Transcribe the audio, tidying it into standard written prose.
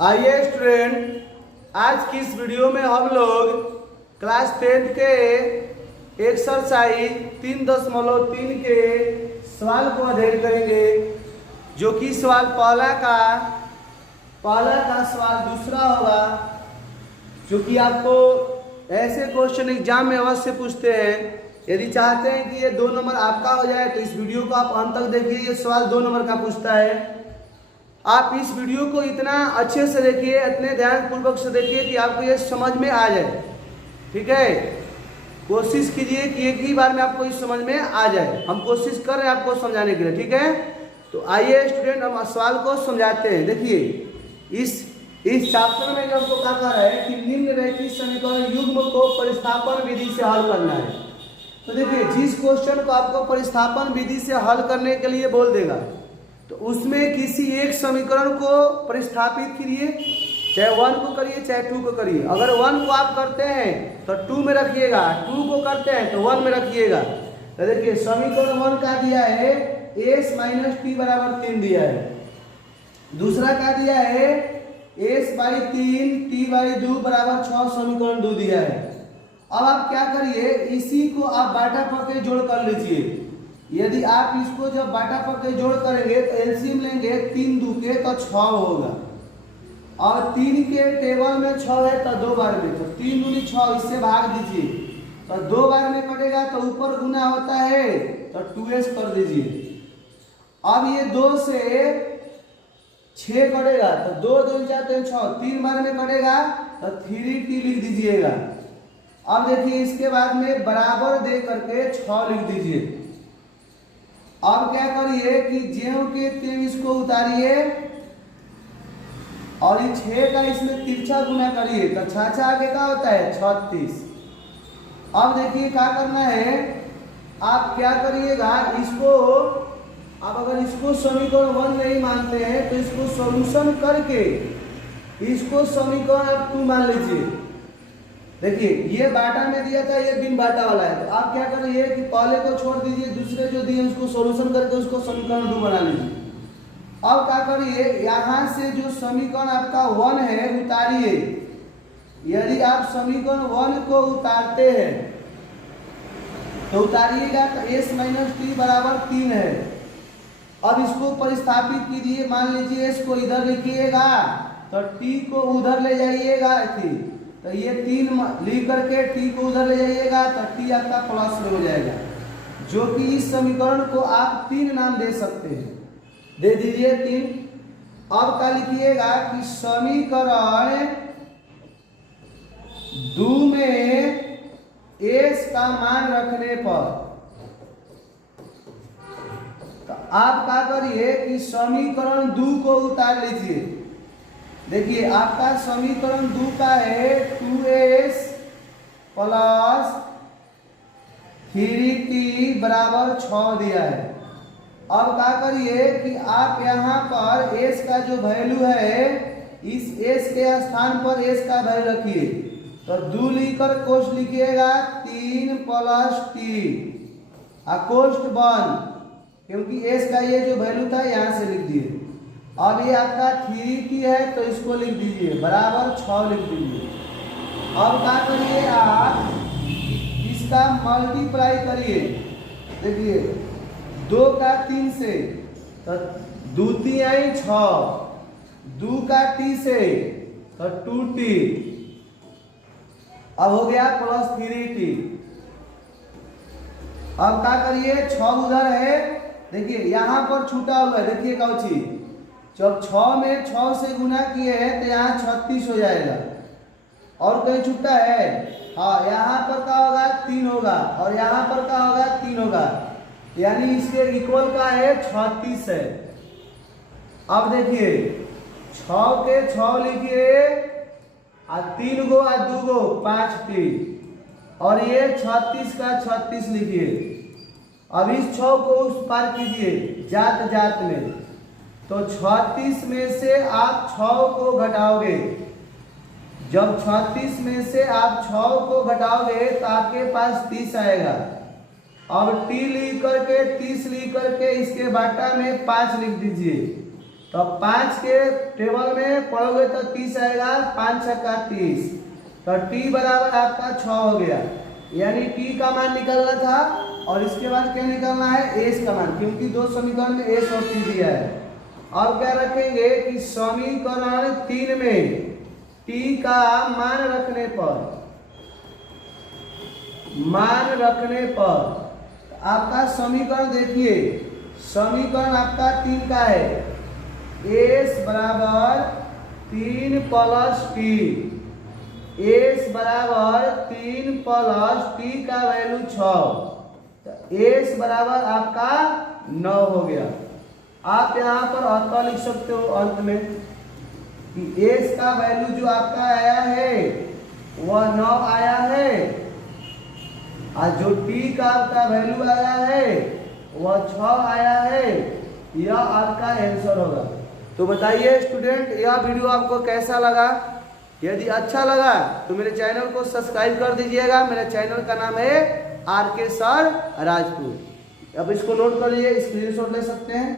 आइए स्टूडेंट, आज की इस वीडियो में हम लोग क्लास 10 के एक्सरसाइज 3.3 के सवाल को अध्ययन करेंगे, जो कि सवाल पहला का सवाल दूसरा होगा, जो कि आपको ऐसे क्वेश्चन एग्जाम में अवश्य पूछते हैं। यदि चाहते हैं कि ये 2 नंबर आपका हो जाए तो इस वीडियो को आप अंत तक देखिए। ये सवाल 2 नंबर का पूछता है। आप इस वीडियो को इतना अच्छे से देखिए, इतने ध्यानपूर्वक से देखिए कि आपको ये समझ में आ जाए। ठीक है, कोशिश कीजिए कि एक ही बार में आपको इस समझ में आ जाए। हम कोशिश कर रहे हैं आपको समझाने के लिए। ठीक है, तो आइए स्टूडेंट, हम सवाल को समझाते हैं। देखिए, इस चैप्टर में जो हमको क्या कह रहा है कि निम्न रैखिक समीकरण युग्म को प्रतिस्थापन विधि से हल करना है। तो देखिए, जिस क्वेश्चन को आपको प्रतिस्थापन विधि से हल करने के लिए बोल देगा, तो उसमें किसी एक समीकरण को प्रतिस्थापित करिए, चाहे 1 को करिए चाहे 2 को करिए। अगर 1 को आप करते हैं तो 2 में रखिएगा, 2 को करते हैं तो 1 में रखिएगा। तो देखिए, समीकरण 1 का दिया है s - t बराबर 3 दिया है। दूसरा का दिया है s/3 t/2 बराबर 6 समीकरण 2 दिया है। अब आप क्या करिए, इसी को आप बाटा पके जोड़ कर लीजिए। यदि आप इसको जब बाटा पके जोड़ करेंगे तो एलसीएम लेंगे 3 2 के तो 6 होगा, और 3 के टेबल में 6 है तो 2 बार में, तो 3 दूनी 6, इससे भाग दीजिए तो 2 बार में कटेगा, तो ऊपर गुना होता है तो 2s कर दीजिए। अब ये 2 से 6 कटेगा तो 2 2 4 6, 3 बार में कटेगा तो 3t लिख दीजिएगा। अब देखिए, इसके बाद में बराबर दे करके 6 लिख दीजिए। अब क्या करिए कि ज्यों के त्यों इसको उतारिए और ये 6 का इसमें तिरछा गुना करिए तो 6 आगे का होता है 36। अब देखिए क्या करना है, आप क्या करिएगा, इसको आप अगर इसको समीकरण 1 नहीं मानते हैं तो इसको सॉल्यूशन करके इसको समीकरण आप 2 मान लीजिए। देखिए, ये बाटा में दिया था, ये बिन बाटा वाला है, तो आप क्या करिए कि पहले को छोड़ दीजिए, दूसरे जो दिए उसको सॉल्यूशन करके उसको समीकरण 2 बना लीजिए। अब क्या करिए, यहाँ से जो समीकरण आपका 1 है उतारिए। यदि आप समीकरण 1 को उतारते हैं तो उतारिएगा तो s - t बराबर 3 है। अब इसको परिस्थापित कीजिए, मान लीजिए s को इधर लिखिएगा तो t को उधर ले जाइएगा, तो ये 3 लिख करके t को उधर ले जाइएगा तो t आपका प्लस में हो जाएगा, जो कि इस समीकरण को आप 3 नाम दे सकते हैं। दे दीजिए 3। अब क्या लिखिएगा कि समीकरण 2 में s का मान रखने पर, तो आप क्या करिए कि समीकरण 2 को उतार लीजिए। देखिए, आपका समीकरण 2 का है 2s प्लस 3t बराबर 6 दिया है। अब क्या करिए कि आप यहाँ पर s का जो वैल्यू है, इस s के स्थान पर s का वैल्यू रखिए, तो 2 लिखकर कोष्ठ लिखिएगा 3 प्लस t कोष्ठ 1, क्योंकि s का ये जो वैल्यू था यहाँ से लिख दिए। अब ये आपका 3t है तो इसको लिख दीजिए बराबर 6 लिख दीजिए। अब क्या करिए, आप इसका मल्टीप्लाई करिए। देखिए, 2 का 3 से तो 2 3 6, 2 का t से तो 2t, अब हो गया प्लस 3t। अब क्या करिए, 6 उधर है, देखिए यहाँ पर छूटा हुआ है, देखिए कौची, जब 6 में 6 से गुना किए हैं तो यहाँ 36 हो जाएगा, और कहीं छूटा है, हाँ, यहाँ पर क्या होगा 3 होगा, और यहाँ पर क्या होगा 3 होगा, यानी इसके इक्वल का है 36 है। अब देखिए, 6 के 6 लिखिए, और 3 गो और 2 गो 5t, और ये 36 का 36 लिखिए। अब इस 6 को उस पार कीजिए जात जात में, तो 36 में से आप 6 को घटाओगे। जब 36 में से आप 6 को घटाओगे तो आपके पास 30 आएगा। अब t लिख करके 30 लिख करके इसके बाटा में 5 लिख दीजिए, तो 5 के टेबल में पढ़ोगे तो 30 आएगा, 5 छक्का 30, तो टी बराबर आपका 6 हो गया। यानी टी का मान निकलना था और इसके बाद क्या निकलना है, एस का मान, क्योंकि दो समीकरण में एस और टी दिया है। अब क्या रखेंगे कि समीकरण 3 में टी का मान रखने पर आपका समीकरण देखिए, समीकरण आपका 3 का है, एस बराबर 3 प्लस टी, एस बराबर 3 प्लस टी का वैल्यू 6, तो एस बराबर आपका 9 हो गया। आप यहाँ पर अतः लिख सकते हो अंत में कि एस का वैल्यू जो आपका आया है वह 9 आया है, और जो टी का आपका वैल्यू आया है वह 6 आया है। यह आपका आंसर होगा। तो बताइए स्टूडेंट, यह वीडियो आपको कैसा लगा? यदि अच्छा लगा तो मेरे चैनल को सब्सक्राइब कर दीजिएगा। मेरे चैनल का नाम है RK सर राजपूत। अब इसको नोट कर लीजिए, स्क्रीनशॉट ले सकते हैं।